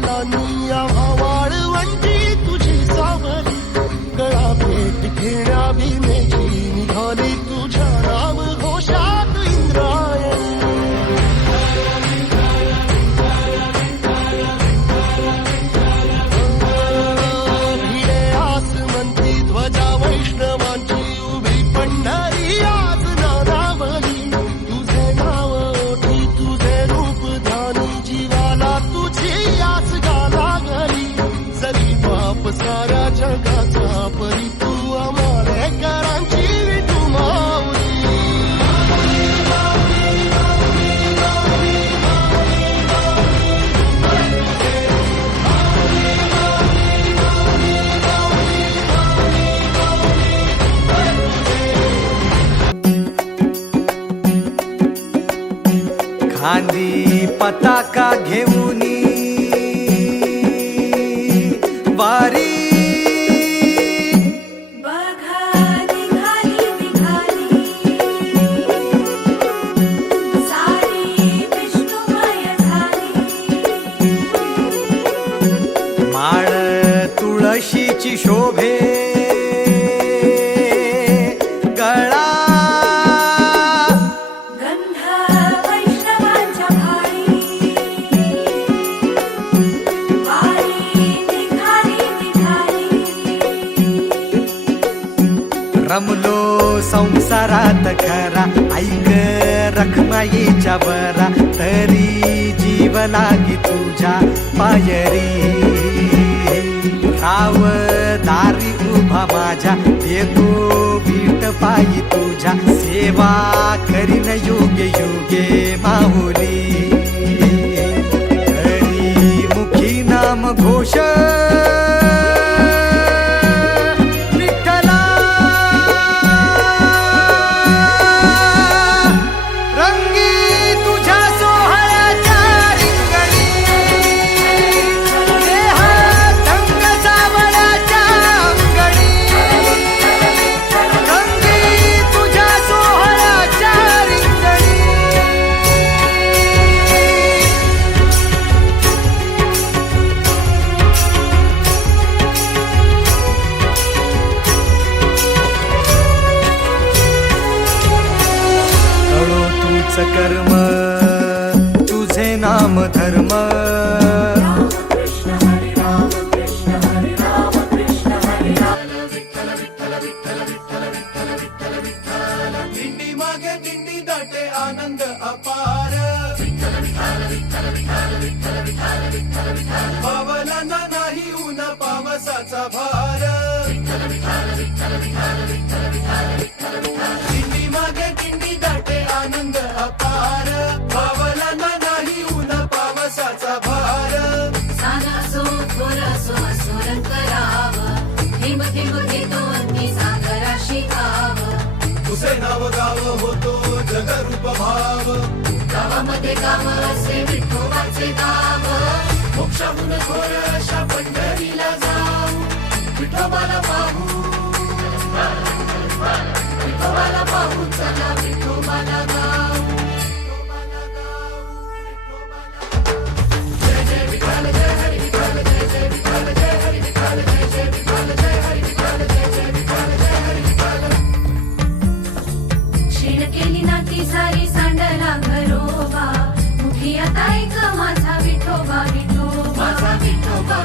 पावलांनी आम्हा वाळवंटी तुझी सावली गळा भेट घेण्या भीमेची निघाली तुझ्या नाम घोषात इंद्रायणी भिडे आसमंती ध्वजा वैष्णवांची उभी पंढरी आज नानावली तुझे नाव ओठी तुझे रूप ध्यानी जीवाला तुझी आस गाला गली जरी बाप साऱ्या जगाचा परी तू आमालेकरांची विठू माऊली खांदी पताका घेऊनी वारी माळ तुळशीची शोभे गळा रमलो संसारात खरा ऐक रखमाईच्या बरा तरी जीव लागी तुझ्या पायरी राव दारी उभा माझ्या देतो भीट पायी तुझ्या सेवा करीन योगे योगे माहुली हरी मुखी नाम घोष कर्म तुझे नाम धर्म दिंडी मागे दिंडी दाटे आनंद अपार पावलांना नाही ऊन पावसाचा भार दिंडी मागे दिंडी दाटे आनंद अपार पावलांना नाही ऊन पावसाचा भार सानासो थोरासो असुर कराव थेंब थेंब घेतो अंती सागराशी गाव तुझे नाव गाव होतो जगरूप भाव गावामध्ये गाव असे विठोबाचे गाव मोक्षाहून घोर अशा पंढरीला जाऊ विठोबाला पाहू विठोबाला पाहू चला विठोबाला गाव विठोबाला गाऊ विठोबाला जय जय विठ्ठल जय हरी विठ्ठल जय जय विठ्ठल जय हरी विठ्ठल जय जय विठ्ठल जय हरी विठ्ठल जय जय विठ्ठल जय हरी विठ्ठल शीण केली नाती सारी सांडला घरोबा मुखी आता ऐक माझा विठोबा विठोबा माझा विठोबा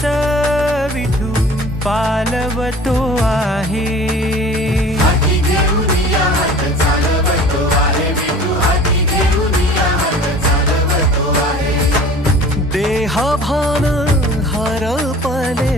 दिवस विठू पालवतो आहे. हाती घेऊन या हात चालवतो आहे विठू हाती घेऊन या हात चालवतो आहे. देहभान हरपले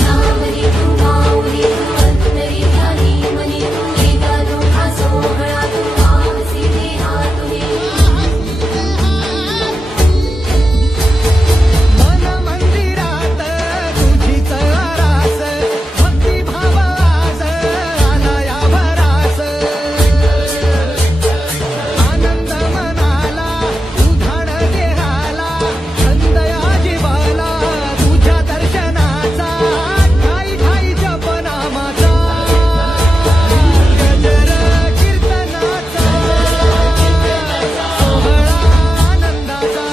सावरी तू माऊली तू अंतरी ध्यानी मनी तू लेगा दुखा सोहळा तू आवसी देहा तुही. मन मंदिरात तुझीच आरास भक्ती भावास आलाया भरास. आनंद मनाला उधाण देहाला संदया जीवाला तुझ्या दर्शनाचा ठाई ठाई जप नामाचा. गजर कीर्तनाचा सोहळा आनंदाचा.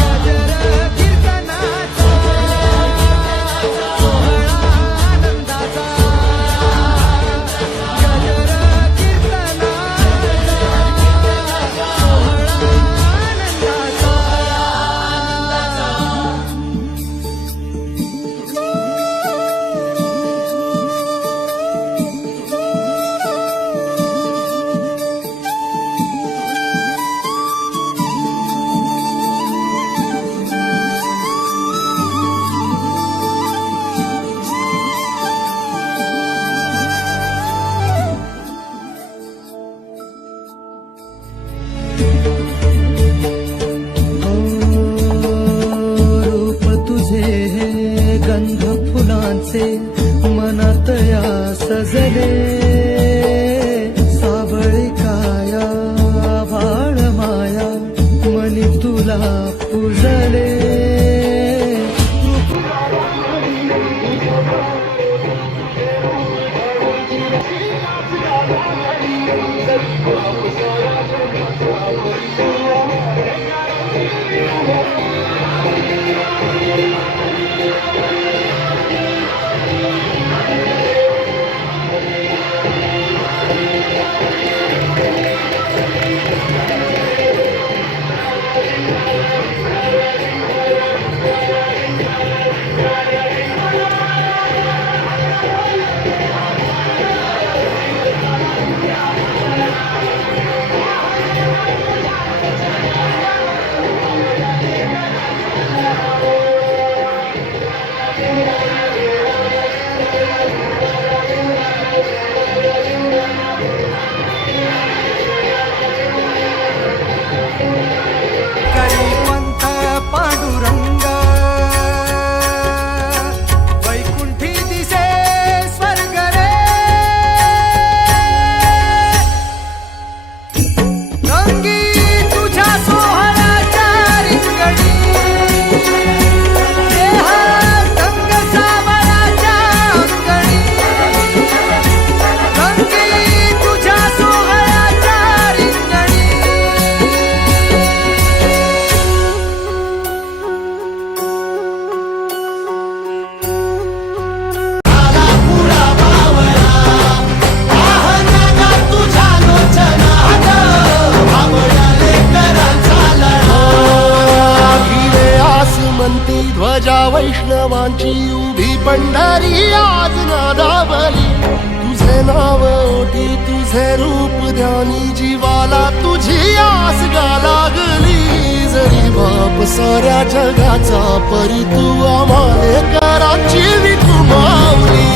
गजर कीर्तनाचा सोहळा आनंदाचा. गजर कीर्तनाचा सोहळा आनंदाचा. रूप तुझे हे गंध फुलांचे मनात या सजले. सावळी काया वाळ माया मनी तुला पूजले. वैष्णवांची उभी पंढरी आज नादावली. तुझे नाव ओठी तुझे रूप ध्यानी जीवाला तुझी आस गा लागली. जरी बाप साऱ्या जगाचा परी तू आम्हाले कराची विठू माऊली.